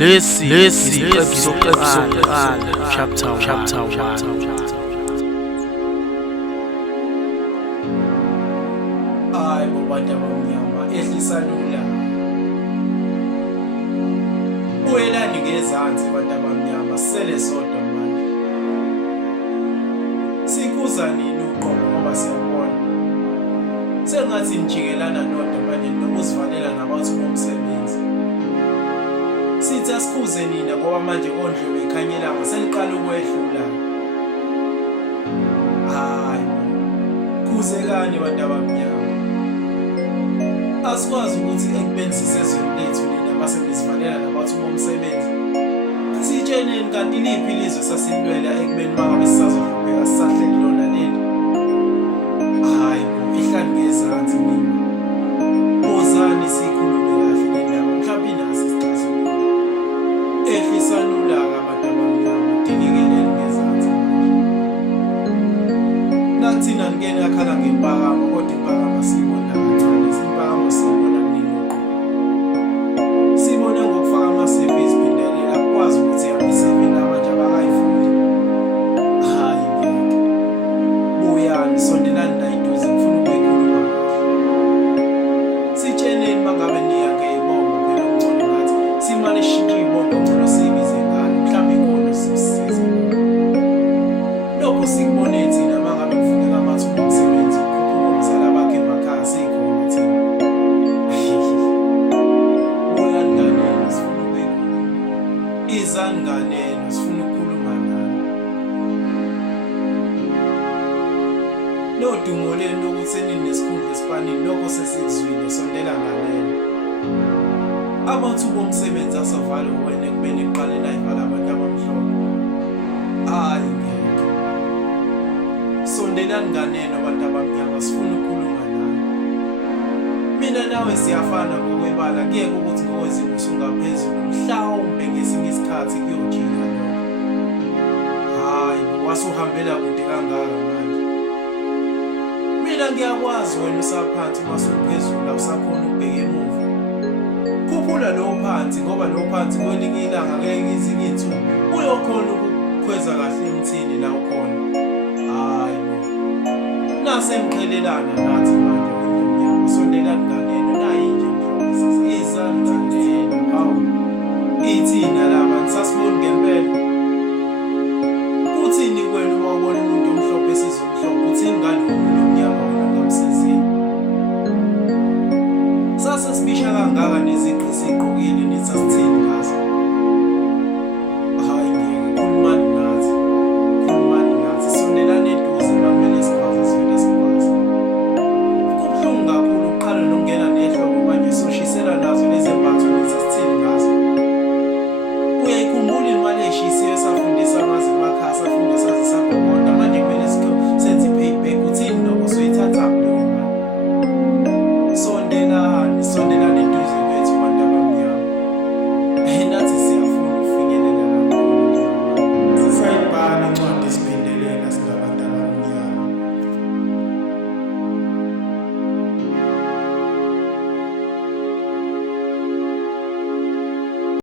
Lesi episode chapter 1. Hayi bobantu abamnyama ehlisanula. Uyelani ngezansi bantu abamnyama sele sodwa manje. Sikuza nini uqobo ngoba siyabona. Sengathi nijikelana nodwa manje nokuzivalela nabathu bomsebenzi. Sithi asikhuze nina ngoba manje kondlo bekhanyelanga seliqala ukwehlula. Hayi. Khuzekani bantu abamnyama. Asikwazi ukuthi ekubeni sisezweni lethu nina mase nisivalela nabathu bomsebenzi. Asitsheneni kanti liphi ilizwe sasilwela ekubeni mangabe sisazohlupheka sisahle kulona leli. Hayi, ihlani ngezansi nina. Ozani sikhulume kahle nendaba mhlawumbe nasi sicazulule. Ehlisanula-ke abantu abamnyama dinikeleni ngezansi. Nakuthina ngene akhala ngempakamo kodwa impakamo siyibona kancane. Impakamo siyibona kunini uqobo. Sibone ngokufaka ama-CV iziphindelela akwazi ukuthi i-CV namanje abakayifuni. Hayi ngeke. Buyani sondelani la eduze ngifuna ukuyikhuluma kahle. Sitsheneni mangabe niya ngey'bongo phela okungcono ngathi simane sishintshe iy'bongo ngcono siyibize ngani mhlawumbe ikhona sizosiza. Lokho sikubone thina mangabe kufuneka amathuba omsebenzi ukukhuphuka umzala bakhe emakhaya sikhona thina. Buyani nganeno sifuna ukuyikhuluma. Izani nganeno sifuna ukukhuluma nani. Nodumo lenu lokuthi seniniesikhundla esifanele lokho sesikuzwile sondela nganeno. Amathuba omsebenzi asavala wena ekubeni iqale nayivala abantu abamhlophe. Hayi ngeke. Sondelani nganeno abantu abamnyama sifuna ukukhuluma nani. Mina nawe siyafana ngokwebala kuyeke ukuthi ngokwezimo usungaphezulu mhlawumbe ngesinye isikhathi kuyojika lokho. Hayi wasuhambela kude kangaka manje. Mina ngiyakwazi wena usaphansi masuphezulu awusakhona ukubheka emuva. Khuphula lo phansi ngoba lo phansi kwelinye ilanga ngeke izinye insuku uyokhona ukukhweza kahle emthini la ukhona. Hayi bo. Nase mqhelelana nathi.